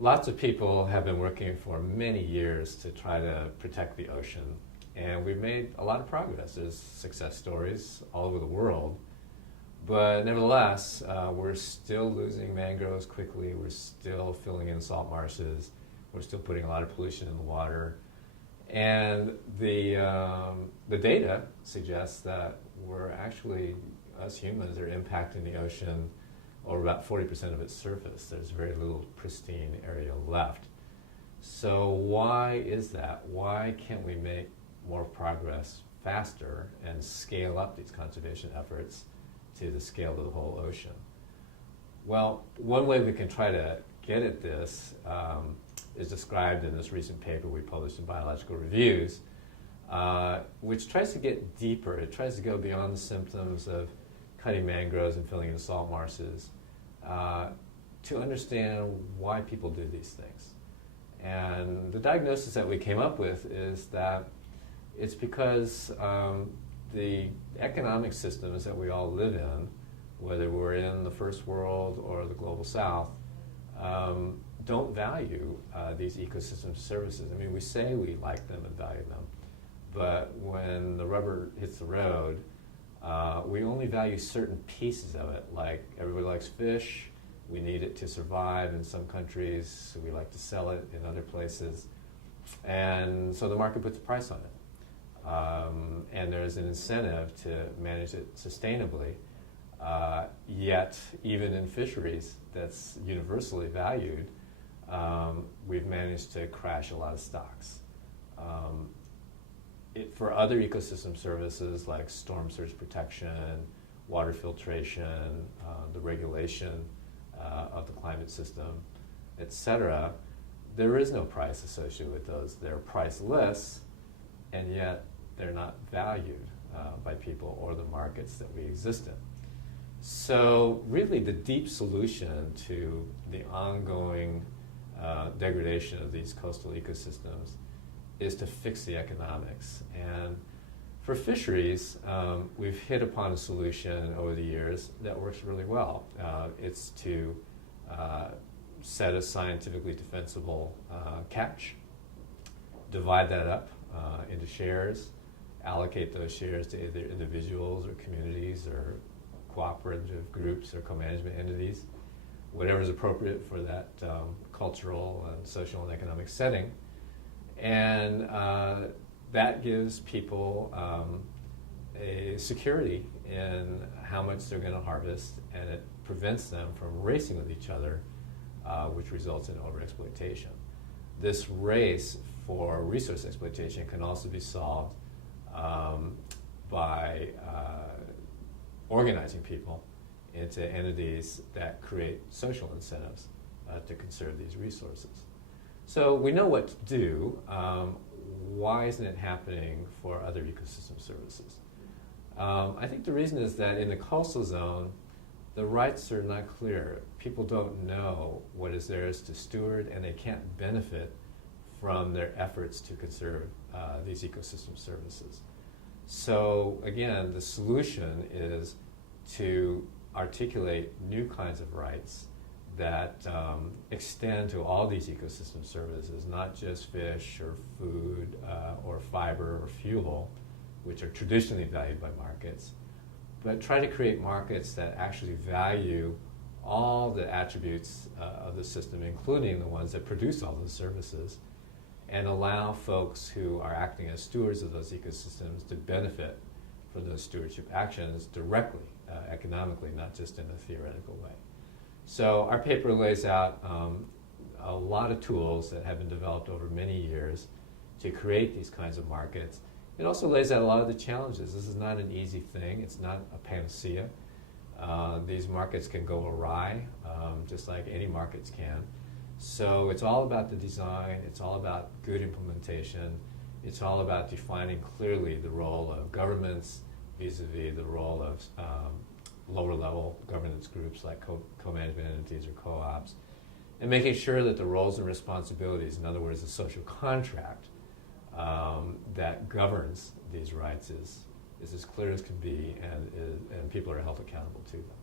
lots of people have been working for many years to try to protect the ocean, and we've made a lot of progress. There's success stories all over the world, but nevertheless, we're still losing mangroves quickly. We're still filling in salt marshes. We're still putting a lot of pollution in the water. And the data suggests that we're actually, us humans, are impacting the ocean over about 40% of its surface. There's very little pristine area left. So why is that? Why can't we make more progress faster and scale up these conservation efforts to the scale of the whole ocean? Well, one way we can try to get at this is described in this recent paper we published in Biological Reviews, which tries to get deeper. It tries to go beyond the symptoms of cutting mangroves and filling in salt marshes to understand why people do these things. And the diagnosis that we came up with is that it's because the economic systems that we all live in, whether we're in the first world or the global south, don't value these ecosystem services. I mean, we say we like them and value them, but when the rubber hits the road, we only value certain pieces of it. Like everybody likes fish, we need it to survive in some countries, so we like to sell it in other places, and so the market puts a price on it. And there's an incentive to manage it sustainably, yet even in fisheries that's universally valued, we've managed to crash a lot of stocks. For other ecosystem services like storm surge protection, water filtration, the regulation of the climate system, etc., there is no price associated with those. They're priceless, and yet they're not valued by people or the markets that we exist in. So really the deep solution to the ongoing degradation of these coastal ecosystems is to fix the economics. And for fisheries, we've hit upon a solution over the years that works really well. It's to set a scientifically defensible catch, divide that up into shares, allocate those shares to either individuals or communities or cooperative groups or co-management entities, whatever is appropriate for that cultural and social and economic setting. And that gives people a security in how much they're going to harvest, and it prevents them from racing with each other, which results in overexploitation. This race for resource exploitation can also be solved by organizing people into entities that create social incentives to conserve these resources. So we know what to do. Why isn't it happening for other ecosystem services? I think the reason is that in the coastal zone, the rights are not clear. People don't know what is theirs to steward, and they can't benefit from their efforts to conserve these ecosystem services. So again, the solution is to articulate new kinds of rights that extend to all these ecosystem services, not just fish or food or fiber or fuel, which are traditionally valued by markets, but try to create markets that actually value all the attributes of the system, including the ones that produce all those services, and allow folks who are acting as stewards of those ecosystems to benefit from those stewardship actions directly, economically, not just in a theoretical way. So our paper lays out a lot of tools that have been developed over many years to create these kinds of markets. It also lays out a lot of the challenges. This is not an easy thing. It's not a panacea. These markets can go awry, just like any markets can. So it's all about the design. It's all about good implementation. It's all about defining clearly the role of governments vis-a-vis the role of lower-level governance groups like co-management entities or co-ops, and making sure that the roles and responsibilities, in other words, the social contract that governs these rights is as clear as can be, and people are held accountable to them.